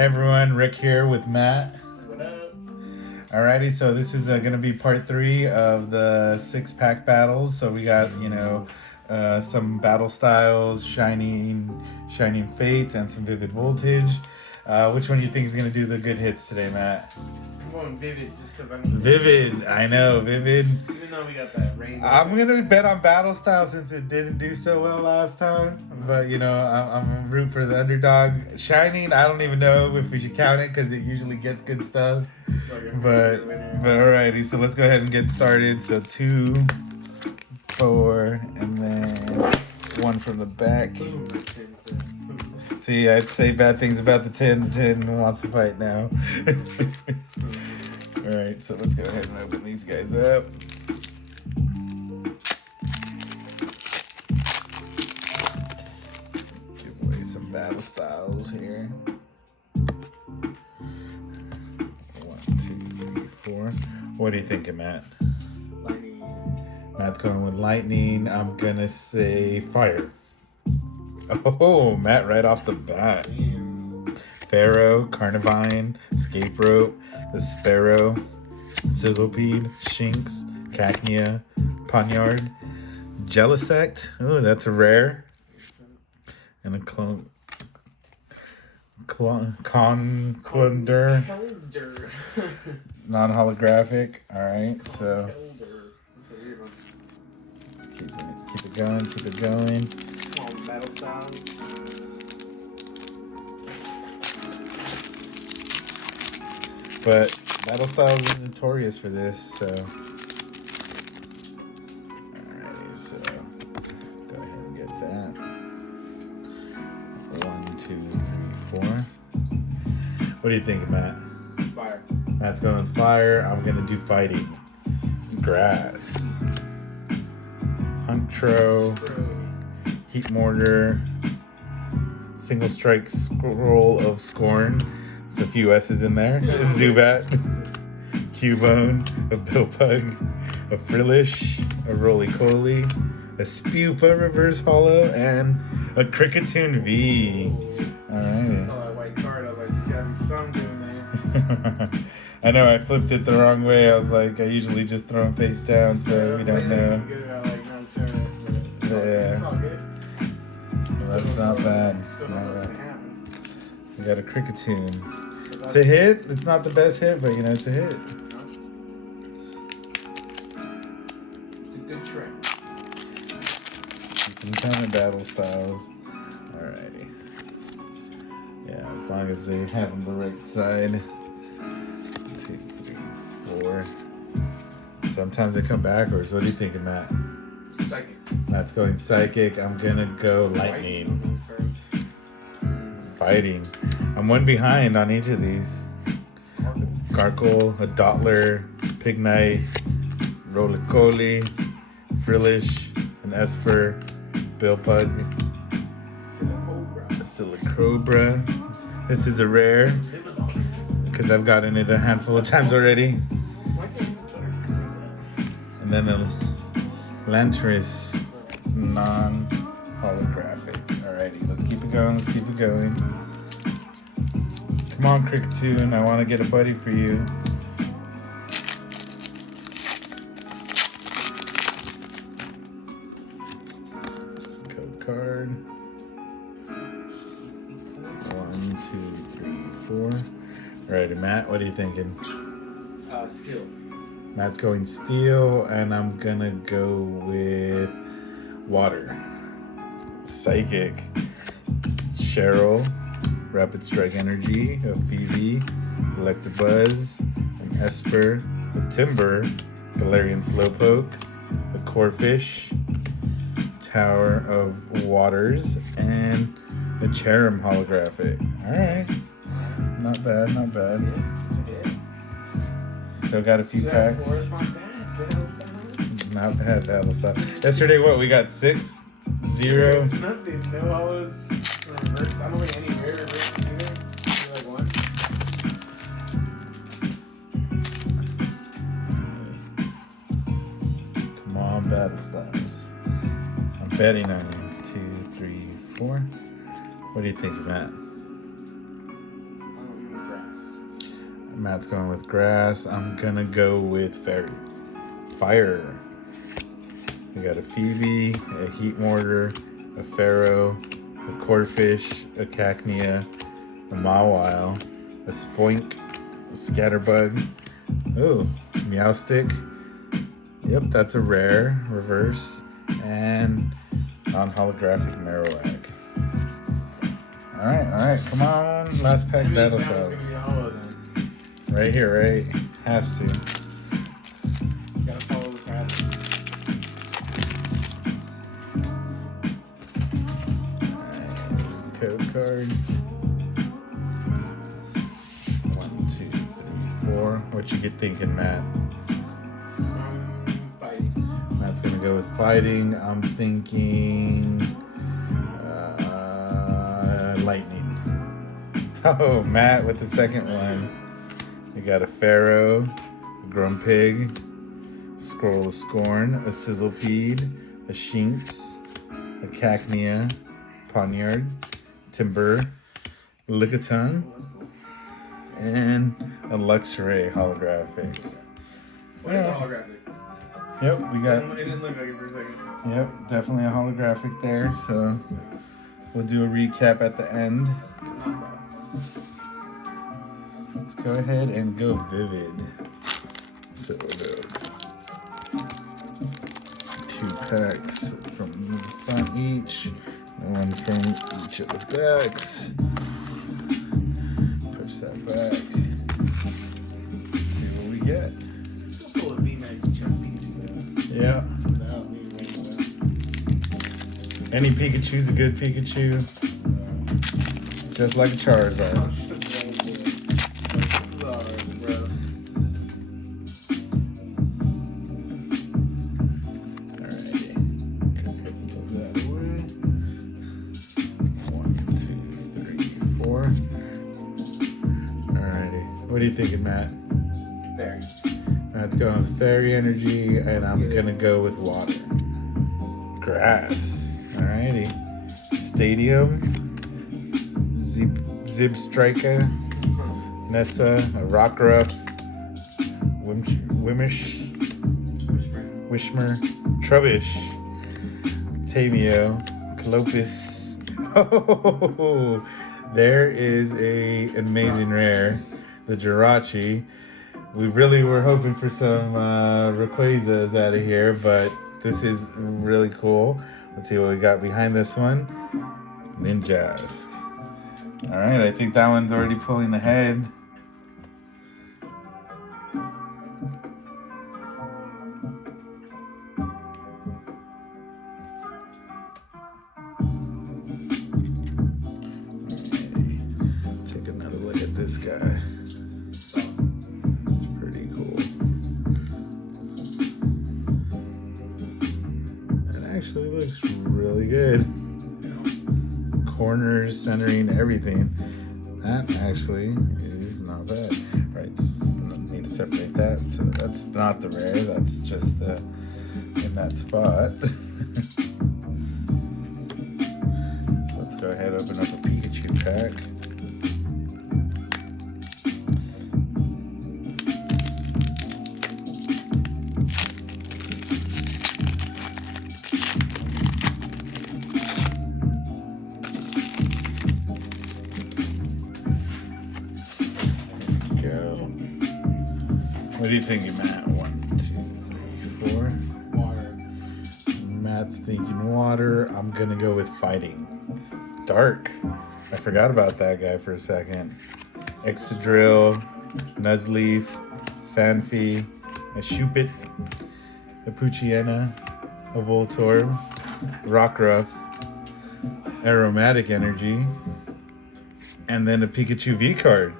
Hey everyone, Rick here with Matt. What up? Alrighty, so this is going to be part 3 of the 6-pack battles. So we got, some battle styles, shining fates, and some vivid voltage. Which one do you think is going to do the good hits today, Matt? I'm going vivid just because Vivid, I know, vivid. Even though we got that rain. I'm going to bet on battle style since it didn't do so well last time. But, I'm rooting for the underdog. Shining, I don't even know if we should count it because it usually gets good stuff. But alrighty, so let's go ahead and get started. So 2, 4, and then 1 from the back. See, I'd say bad things about the 10. The 10 wants to fight now. Alright, so let's go ahead and open these guys up. Give away some battle styles here. 1, 2, 3, 4. What are you thinking, Matt? Lightning. Matt's going with lightning. I'm gonna say fire. Oh, Matt right off the bat. Damn. Pharaoh, Carnivine, Escape Rope, the Sparrow, Sizzlepede, Shinx, Cacnea, Poniard, Jellicect. Oh, that's a rare. And a Clunder. Non-holographic. Alright, so let's keep it going. Come on, battle styles. But Battle Styles is notorious for this, so. Alrighty, so go ahead and get that. 1, 2, 3, 4. What do you think, Matt? Fire. Matt's going with fire. I'm gonna do fighting. Grass. Huntro. Heat Mortar. Single Strike Scroll of Scorn. There's a few S's in there. Zubat, Cubone, a Billpug, a Frillish, a Roly-Coly, a Spupa Reverse Holo, and a Cricketune V. I Alright. saw that white card. I was like, there's gotta be something in there. I know I flipped it the wrong way. I was like, I usually just throw them face down, so we don't know. Yeah. It's all good. Well, that's not bad. Still don't know what's gonna happen. We got a Cricketune. It's a hit. It's not the best hit, but it's a hit. It's a good trend. Keeping kind of battle styles. Alrighty. Yeah, as long as they have them the right side. 2, 3, 4. Sometimes they come backwards. What are you thinking, Matt? Psychic. Matt's going psychic. I'm gonna go lightning. Fighting. I'm 1 behind on each of these. Garkle, a Dottler, Pignite, Roly-Coly, Frillish, an Esper, Billpug, Silicobra. This is a rare because I've gotten it a handful of times already. And then a Lantris, non-holographic. Alrighty, let's keep it going. Come on, Cricketune, I want to get a buddy for you. Code card. 1, 2, 3, 4. Alrighty, Matt, what are you thinking? Skill. Matt's going steel, and I'm gonna go with water. Psychic. Cheryl, Rapid Strike Energy, a Phoebe, Electabuzz, an Esper, a Timber, Galarian Slowpoke, a Corphish, Tower of Waters, and a Cherrim holographic. Alright. Not bad. Still got a few packs. Not bad battle stuff. Yesterday, what? We got 6, 0. Nothing. No, I was reverse. I don't think any rare reverse either. Like 1. Come on, battle styles. I'm betting on you. 2, 3, 4. What do you think, Matt? I don't Matt's going with grass. I'm gonna go with fire. We got a Phoebe, a heat mortar, a pharaoh, a corfish, a cacnea, a mawile, a spoink, a scatterbug. Oh, meowstick. Yep, that's a rare reverse, and non-holographic Marowak. All right, come on, last pack battle cells. Right here, right? Has to. It's gotta follow the pattern. Alright, here's the code card. 1, 2, 3, 4. What you get thinking, Matt? Fighting. Matt's gonna go with fighting. I'm thinking lightning. Oh, Matt with the second one. We got a pharaoh, a grumpig, scroll of scorn, a sizzlepede, a shinx, a cacnea, poniard, timber, lickitung, and a luxray holographic. What is holographic? Yep, we got. It didn't look like it for a second. Yep, definitely a holographic there. So we'll do a recap at the end. Not bad. Let's go ahead and go vivid. So we'll go 2 packs from the front each, and 1 from each of the backs. Push that back. Let's see what we get. It's still full of VMAX Chuck Pikachu. Yeah. Without me ringing that. Any Pikachu's a good Pikachu. Just like a Charizard. Alrighty. Go ahead and move that away. 1, 2, 3, 4. Alrighty. What are you thinking, Matt? There. Matt's going with fairy energy, and I'm gonna go with water. Grass. Alrighty. Stadium. Zib Striker. Nessa. A Rockruff. Wishmer. Trubbish. Tameo. Clopus. Oh, there is an amazing rare. The Jirachi. We really were hoping for some Rayquazas out of here, but this is really cool. Let's see what we got behind this one. Ninjas. All right, I think that one's already pulling ahead. Alrighty. Take another look at this guy. It's pretty cool. It actually looks really good. Corners, centering, everything. That actually is not bad. Right, need to separate that. So that's not the rare. That's just in that spot. So let's go ahead and open up a Pikachu pack. What are you thinking, Matt? 1, 2, 3, 4. Water. Matt's thinking water. I'm gonna go with fighting. Dark. I forgot about that guy for a second. Excadrill, Nuzleaf, Fanfi, a Shuppet, a Poochyena, a Voltorb, Rockruff, Aromatic Energy, and then a Pikachu V card.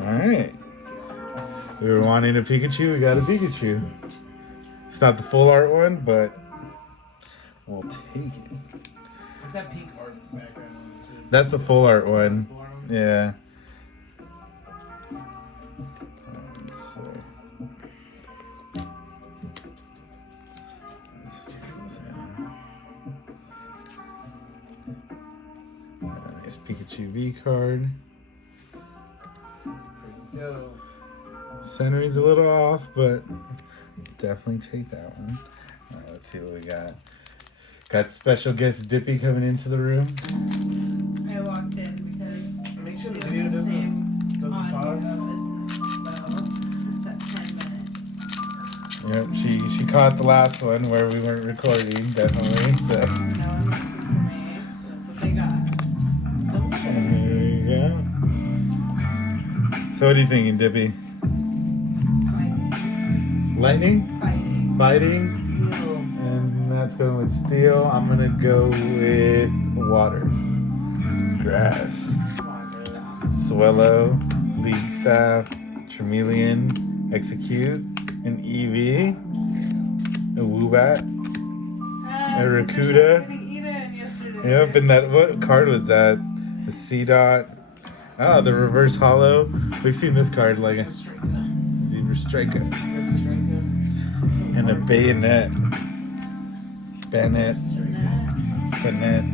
Alright. We were wanting a Pikachu, we got a Pikachu. It's not the full art one, but we'll take it. What's that pink art background on this? That's the full art one. Yeah. Let's see. Got a nice Pikachu V card. Pretty dope. Centering's a little off, but definitely take that one. All right, let's see what we got. Got special guest Dippy coming into the room. I walked in because Make sure the it was video the doesn't same audio pause. as this, so it's at 10 minutes. Yep, she caught the last one where we weren't recording, definitely. So No one listened to me, so that's what they got. there you go. So what are you thinking, Dippy? Lightning? Fighting? Steel. And Matt's going with steel. I'm gonna go with water. Grass. Swallow, lead staff, Tremelian, execute, an EV, a Woobat, a Rakuda. Yep, and that, what card was that? The C dot. Oh, the reverse hollow. We've seen this card like a Zebra Striker. And a bayonet. Bayonet. Bayonet.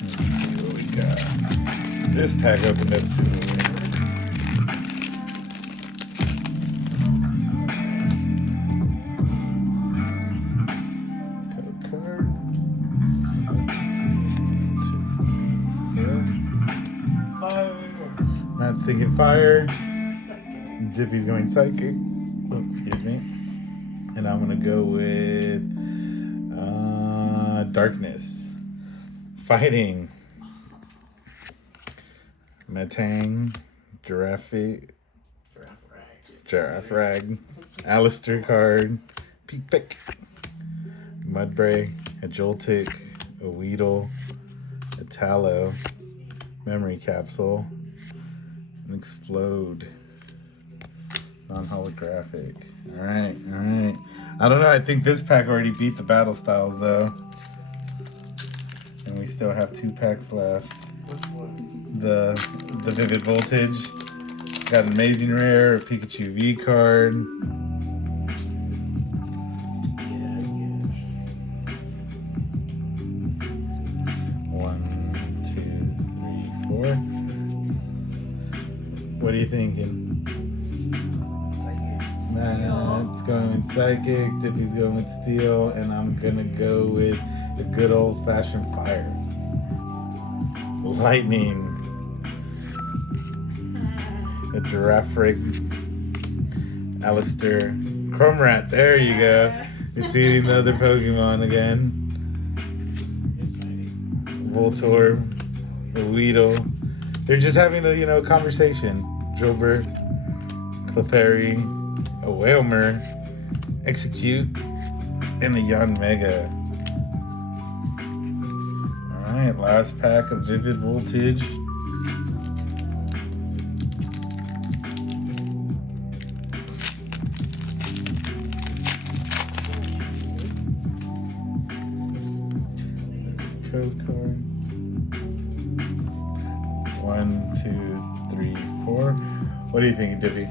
Let's see what we got. This pack opened up super weird. Matt's thinking fire. Dippy's going psychic. Oh, excuse me. And I'm gonna go with darkness. Fighting. Metang. Giraffe rag. Alistair card. Peak pick. Mudbray. A Joltik. A Weedle. A Tallow. Memory capsule. An explode. Non-holographic. Alright. I don't know, I think this pack already beat the battle styles though. And we still have 2 packs left. Which one? The Vivid Voltage. Got an amazing rare, a Pikachu V card. Yeah, yes. 1, 2, 3, 4. What are you thinking? Matt's going with psychic, Dippy's going with steel, and I'm gonna go with the good old-fashioned fire. Lightning. A Giraffe rig. Alistair. Chromrat, there you go. It's eating the other Pokemon again. Voltorb. A Weedle. They're just having a conversation. Drillbur. Clefairy. A Whalmer, Execute, and a Yanmega. Alright, last pack of Vivid Voltage. Code card. 1, 2, 3, 4. What do you think, Dippy?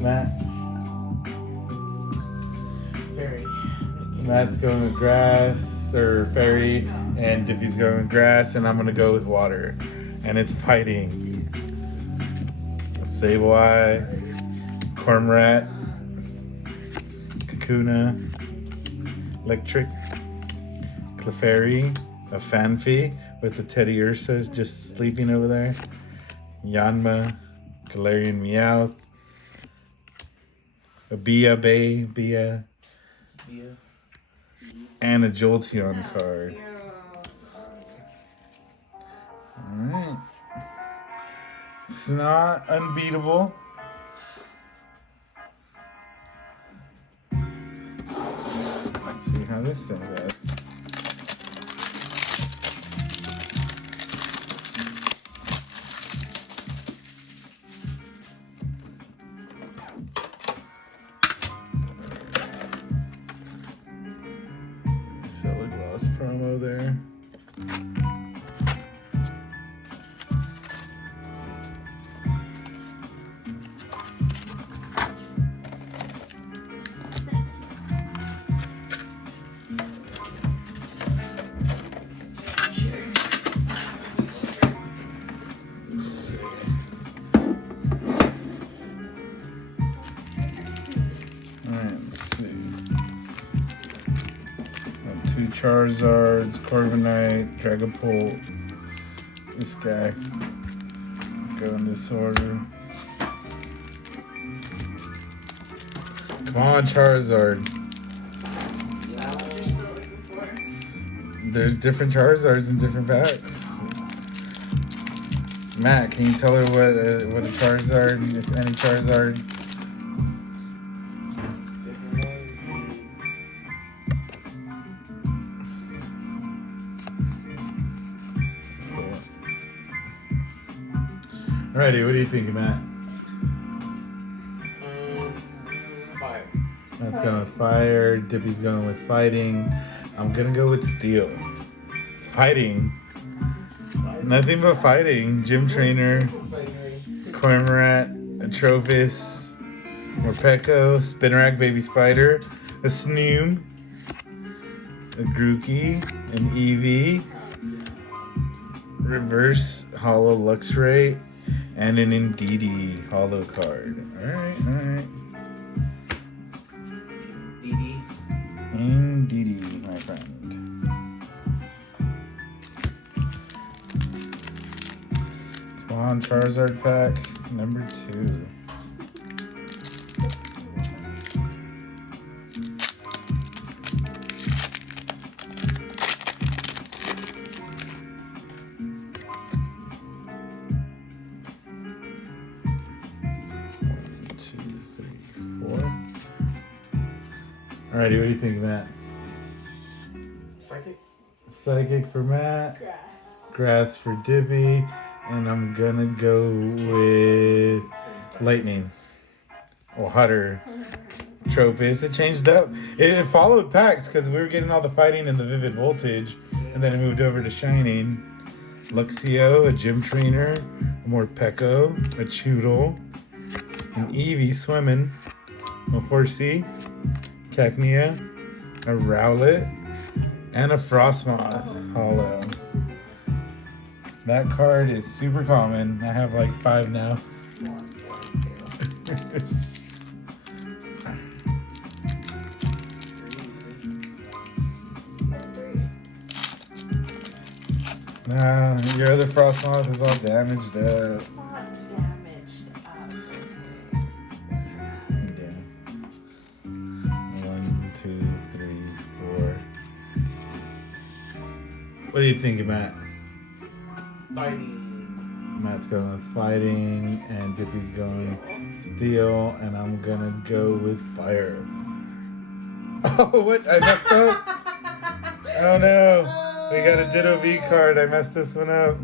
Matt? Fairy. Matt's going with grass, or fairy, and Dippy's going with grass, and I'm going to go with water. And it's fighting. Sableye, Cormrat, Kakuna, Electric, Clefairy, a Fanfi with the Teddy Ursa's just sleeping over there, Yanma, Galarian Meowth, a Bia, and a Jolteon card. Alright. It's not unbeatable. Let's see how this thing goes. Silly Lost promo there. Charizards, Corviknight, Dragapult. This guy. Go in this order. Come on, Charizard. Is that what you're still looking for? There's different Charizards in different packs. Matt, can you tell her what a Charizard, if any Charizard? It's different ones. Alrighty, what do you think, Matt? Fire. Matt's going with fire. Dippy's going with fighting. I'm gonna go with steel. Fighting. Nothing but fighting. Gym trainer, Cormorant, Atrophis, Morpeko, Spinarak, Baby Spider, a Snoom, a Grookey, an Eevee, Reverse Hollow Luxray, and an Indeedee Hollow card. Alright. DD. Indeedee, my friend. Come on, Charizard pack number 2. Alrighty, what do you think, Matt? Psychic. Psychic for Matt, Grass. Grass for Dippy, and I'm gonna go with Lightning. Or Hutter. Tropius. It changed up. It followed packs because we were getting all the fighting and the vivid voltage, and then it moved over to Shining. Luxio, a Gym Trainer, a Morpeko, a Choodle, an Eevee swimming, a Horsey, Cacnea, a Rowlet, and a Frostmoth Hollow. That card is super common. I have like 5 now. Nah, your other Frostmoth is all damaged up. Not damaged up. Yeah. 1, 2, 3, 4. What do you think, Matt? Fighting. Matt's going with fighting, and Dippy's going steel, and I'm gonna go with fire. Oh, what? I messed up? Oh no. We got a Ditto V card. I messed this one up.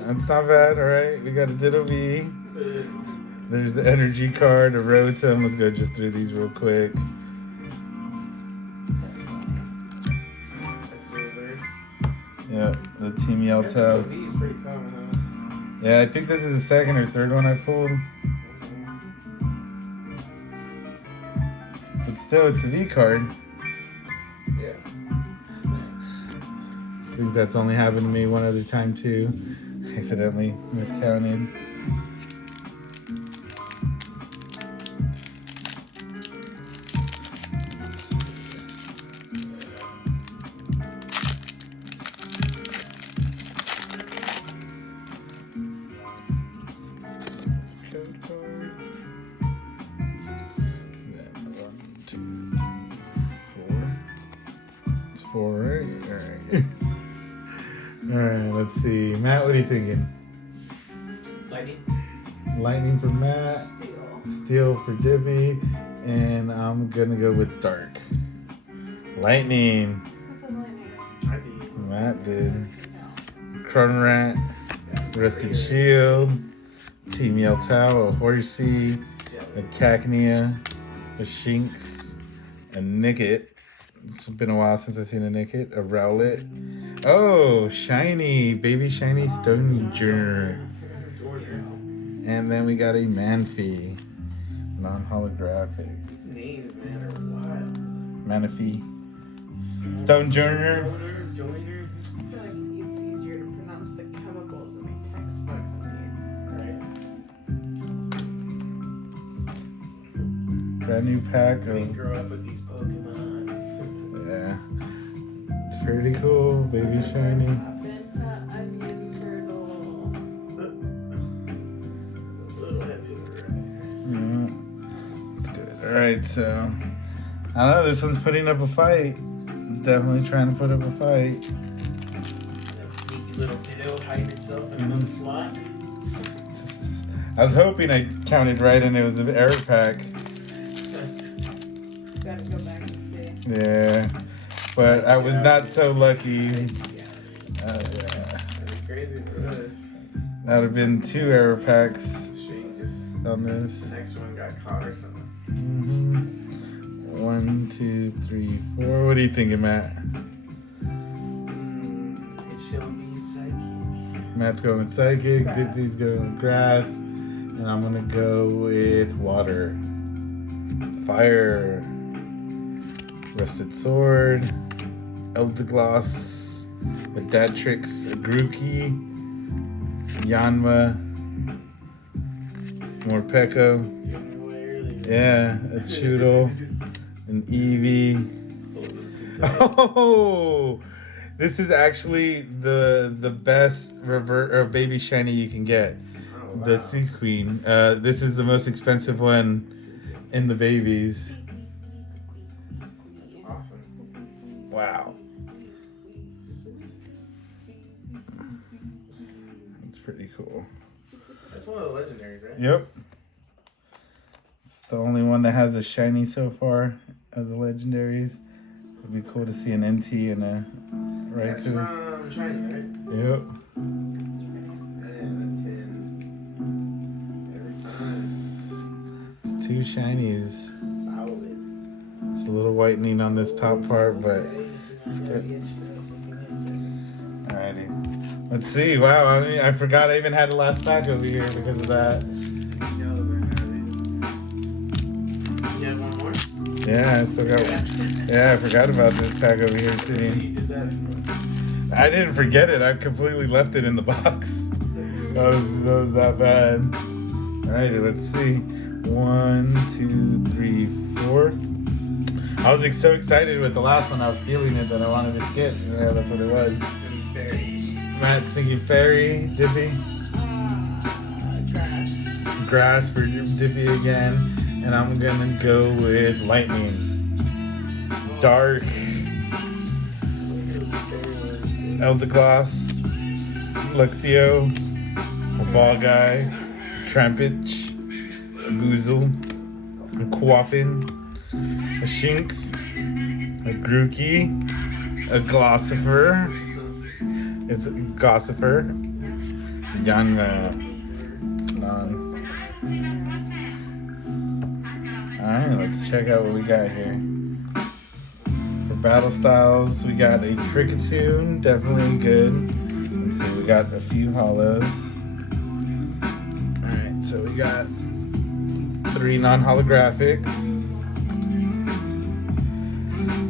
That's not bad, alright. We got a Ditto V. There's the energy card, a Rotom. Let's go just through these real quick. That's reverse. Yep, the Team Yellow. V is pretty common, Yeah, I think this is the second or third one I pulled. But still, it's a V card. Yeah. I think that's only happened to me one other time too. Accidentally miscounted. Code card. Then 1, 2, 3, 4. It's 4, right? Alright. Alright, let's see. Matt, what are you thinking? Lightning. Lightning for Matt, Steel for Dippy, and I'm gonna go with Dark. Lightning. What's a lightning? I did. Matt did. No. Cronrat, Rusted Shield, Team Yeltao, a Horsey, a Cacnea, a Shinx, a Nickit. It's been a while since I've seen a Nickit, a Rowlet. Oh, shiny, baby shiny Stonejourner. And then we got a Manphy, non-holographic. These names, man, are wild. Manaphy, Stonejourner. Joiner. I feel like it's easier to pronounce the chemicals in my textbook than Right. Brand new pack I didn't of grow up with these Pokemon. Pretty cool, baby shiny. Benta onion turtle. A little heavy on the right. Yeah. That's good. Alright, so I don't know, this one's putting up a fight. It's definitely trying to put up a fight. That sneaky little kiddo hiding itself in another slot. I was hoping I counted right and it was an error pack. Gotta go back and see. Yeah. But I was not so lucky. Yeah. That's crazy for this. That would have been 2 error packs Strange. on The this. next one got caught or something. 1, 2, 3, 4. What are you thinking, Matt? It shall be psychic. Matt's going with psychic. Dippy's going with grass. And I'm going to go with water. Fire. Rusted sword. Eldergloss. Adatrix. Grookey. Yanma. Morpeko. You went away early. Yeah, a Choodle. An Eevee. Oh, this is actually the best revert or baby shiny you can get. Oh, wow. The Sea Queen. This is the most expensive one in the babies. That's awesome. Wow. That's pretty cool. That's one of the legendaries, right? Yep. It's the only one that has a shiny so far of the legendaries. It'd be cool to see an NT and a That's Raichu. from Shiny, right? Yep. And the 10. Every time. It's 2 shinies. Solid. It's a little whitening on this top part, but It's good. good. alrighty. Let's see. Wow, I forgot I even had the last pack over here because of that. You have one more? Yeah, I still got one. Yeah, I forgot about this pack over here sitting. You did that. I didn't forget it. I completely left it in the box. That was that bad. Alrighty, let's see. 1, 2, 3, 4. I was so excited with the last one. I was feeling it that I wanted to skip. Yeah, that's what it was. It's gonna be fairy. Matt's thinking fairy, Dippy. Grass. Grass for Dippy again. And I'm gonna go with lightning. Dark. Eldergloss. Luxio. A Ball Guy. Trampich. A Goozle. A Quaffin. A Shinx. A Grookey. A Glossifer. It's a Gossifer. Yanma. None. Alright, let's check out what we got here. For battle styles, we got a Kricketune, definitely good. Let's see, we got a few hollows. Alright, so we got 3 non-holographics,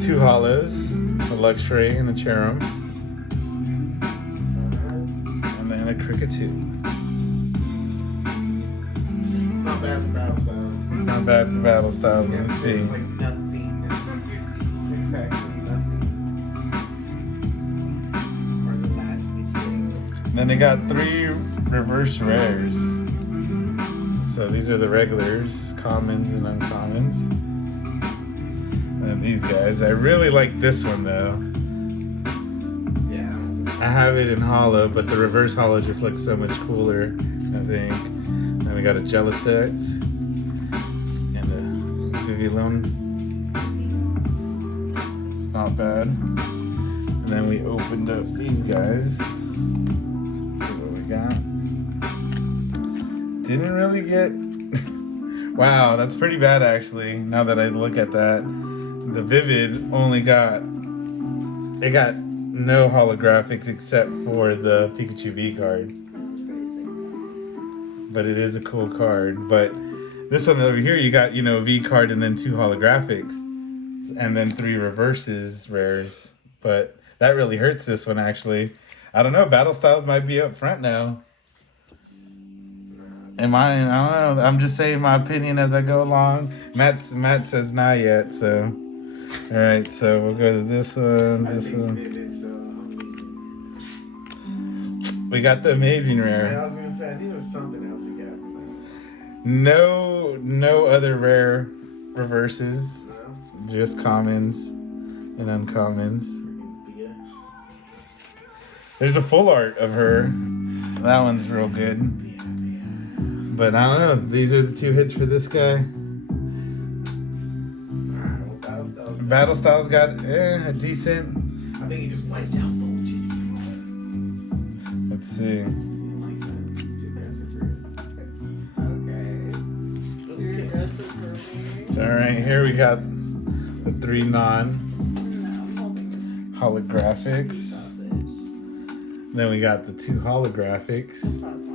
2 hollows, a Luxray and a Cherum, and then a Kricketune. It's not bad for battle styles. It's not bad for battle styles, let's see. It's like nothing. 6 packs of nothing. Or the last video. Then they got 3 reverse rares. So these are the regulars, commons and uncommons. And these guys. I really like this one though. Yeah. I have it in hollow, but the reverse hollow just looks so much cooler, I think. Then we got a Jellicent and a Vivillon. It's not bad. And then we opened up these guys. See what we got. Didn't really get... Wow, that's pretty bad actually, now that I look at that. The Vivid only got... It got no holographics except for the Pikachu V card. That's pretty sick. But it is a cool card. But this one over here, you got, V card and then 2 holographics. And then 3 reverses rares. But that really hurts this one actually. I don't know, Battle Styles might be up front now. I don't know. I'm just saying my opinion as I go along. Matt says not yet, so All right, so we'll go to this one. This one. We got the amazing I rare. was gonna say, I think it was something else we got from No other rare reverses. that. No? Just commons and uncommons. Bia. There's a full art of her. That one's real good. But I don't know. These are the two hits for this guy. Alright, well, Battle Styles. Battle Styles got a decent. I think he just wiped out voltage. Let's see. He didn't like that. It's too aggressive for him. Okay. Too aggressive for me. So alright, here we got the 3 No, I'm holding holographics. sausage. Then we got the 2 holographics. That's one.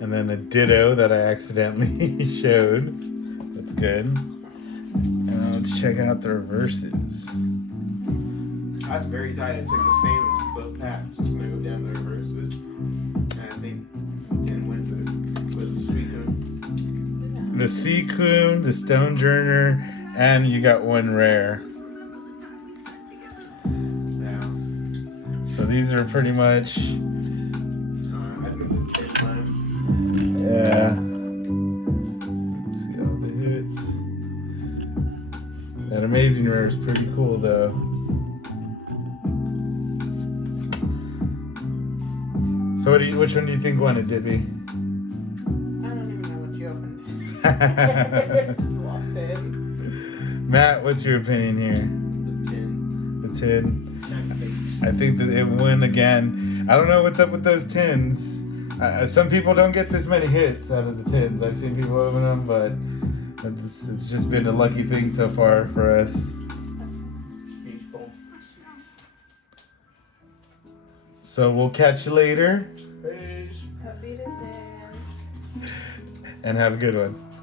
And then a ditto that I accidentally showed. That's good. And now let's check out the reverses. That's very tight. It's like the same flip patch. It's gonna go down the reverses. And I think 10 went for the sweet one. The Seacoon, the Stonejourner, and you got 1 rare. Yeah. So these are pretty much, I think it's a time. yeah. Let's see all the hits. That amazing rare is pretty cool though. So which one do you think won it, Dippy? I don't even know what you opened. Just walked in. Matt, what's your opinion here? The 10. The 10. I think that it won again. I don't know what's up with those 10s. Some people don't get this many hits out of the 10s. I've seen people open them, but it's just been a lucky thing so far for us. Peaceful. So we'll catch you later Peace. Cut beat us in. and have a good one.